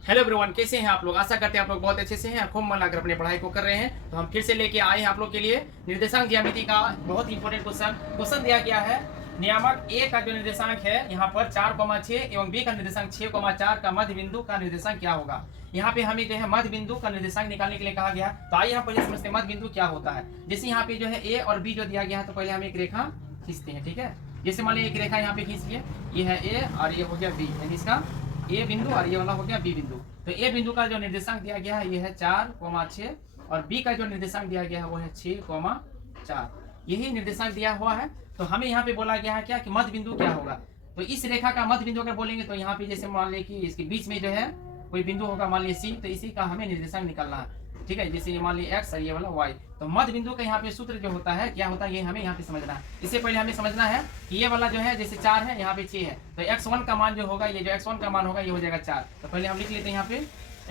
Hello everyone, कैसे हैं आप लोग। आशा करते हैं आप लोग बहुत अच्छे से हैं, खूब मन लगाकर अपनी पढ़ाई को कर रहे हैं। तो हम फिर से लेके आए हैं आप लोग के लिए निर्देशांक ज्यामिति का बहुत इंपॉर्टेंट क्वेश्चन दिया गया है। नियामक ए का जो निर्देशांक है यहाँ पर 4,6 एवं बी का निर्देशांक 6,4 का मध्य बिंदु का निर्देशांक क्या होगा। यहाँ पे हमें जो है मध्य बिंदु का निर्देशांक निकालने के लिए कहा गया। तो आइए हम पहले समझते हैं मध्य बिंदु क्या होता है। जैसे यहाँ पे जो है ए और बी जो दिया गया है, तो पहले हम एक रेखा खींचते हैं। ठीक है, जैसे मान लीजिए एक रेखा यहाँ पे खींच लिए, ये है ए और ये हो गया बी, यानी इसका ए बिंदु और ये वाला हो गया बी बिंदु। तो ए बिंदु का जो निर्देशांक दिया गया है ये है 4,6 और बी का जो निर्देशांक दिया गया है वो है 6,4। यही निर्देशांक दिया हुआ है। तो हमें यहाँ पे बोला गया है क्या कि मध्य बिंदु क्या होगा। तो इस रेखा का मध्य बिंदु अगर बोलेंगे तो यहाँ पे जैसे मान लीजिए कि इसके बीच में जो है कोई बिंदु होगा, मान लीजिए सी, तो इसी का हमें निर्देशांक निकालना है। ठीक है, जैसे ये मान लीजिए एक्स और ये वाला वाई। तो मध्य बिंदु का यहाँ पे सूत्र जो होता है क्या होता है, ये हमें यहाँ पे समझना है। इससे पहले हमें समझना है कि ये वाला जो है जैसे 4 है, यहाँ पे 6 है, तो x1 का मान जो होगा, ये जो x1 का मान होगा ये हो जाएगा 4। तो पहले हम लिख लेते हैं यहाँ पे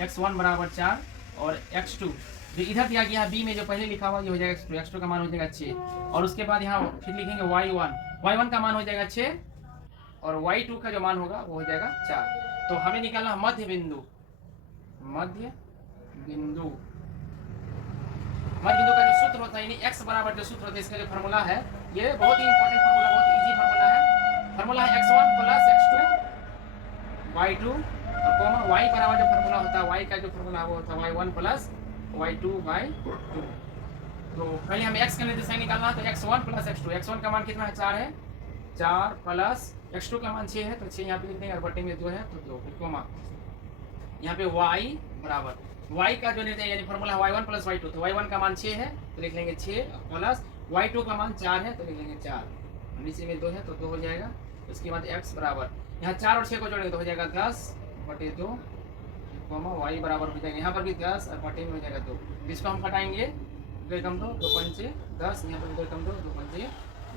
x1 बराबर 4 और x2 जो इधर दिया गया है बी में जो पहले लिखा हुआ ये हो जाएगा x2, x2 का मान हो जाएगा 6। और उसके बाद यहाँ फिर लिखेंगे y1 का मान हो जाएगा 6 और y2 का जो मान होगा वो हो जाएगा 4। तो हमें निकालना मध्य बिंदु। मध्य बिंदु का जो सूत्र होता है, यानी x बराबर जो सूत्र होता है, इसका जो फार्मूला है ये बहुत ही इंपॉर्टेंट फार्मूला, बहुत इजी फार्मूला है। फार्मूला है x1 प्लस x2 y2 और कॉमा y बराबर जो फार्मूला होता है, y का जो फार्मूला वो होता है y1 प्लस y2/2। तो पहले हमें x का निर्देशांक निकालना है। तो x1 प्लस x2, x1 का मान कितना है 4 है, 4 प्लस x2 का मान 6 है, तो 6 यहाँ पे लिख देंगे और बटे में 2 है तो 2, कॉमा यहाँ पे y बराबर y का जो निर्देश यानी फार्मूला है y1 प्लस y2। तो y1 का मान 6 है तो लिख लेंगे 6 प्लस y2 का मान 4 है तो लिख लेंगे 4, नीचे में 2 है तो 2 हो जाएगा। उसके बाद x बराबर यहाँ 4 और 6 को जोड़ेंगे तो हो जाएगा 10 बटे 2, y बराबर हो जाएगा यहाँ पर भी 10 और बटे में हो जाएगा 2। इसको हम घटाएंगे, 2 कम 2 2 पंचे 10, यहाँ पर 2 कम 2 2 पंचे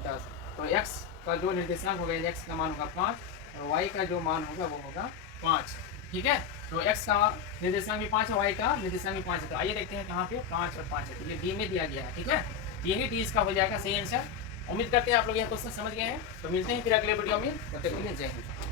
10। तो x का जो निर्देशांक होगा, x का मान होगा 5 और y का जो मान होगा वो होगा 5। ठीक है, तो x का निर्देशांक भी 5 है, y का निर्देशांक भी 5 है। तो आइए देखते हैं कहाँ पे 5 और 5 है। तो ये बी में दिया गया है। ठीक है, यही डी इसका हो जाएगा सही आंसर। उम्मीद करते हैं आप लोग यह क्वेश्चन समझ गए हैं। तो मिलते हैं फिर अगले वीडियो में, तब तक के लिए जय हिंद।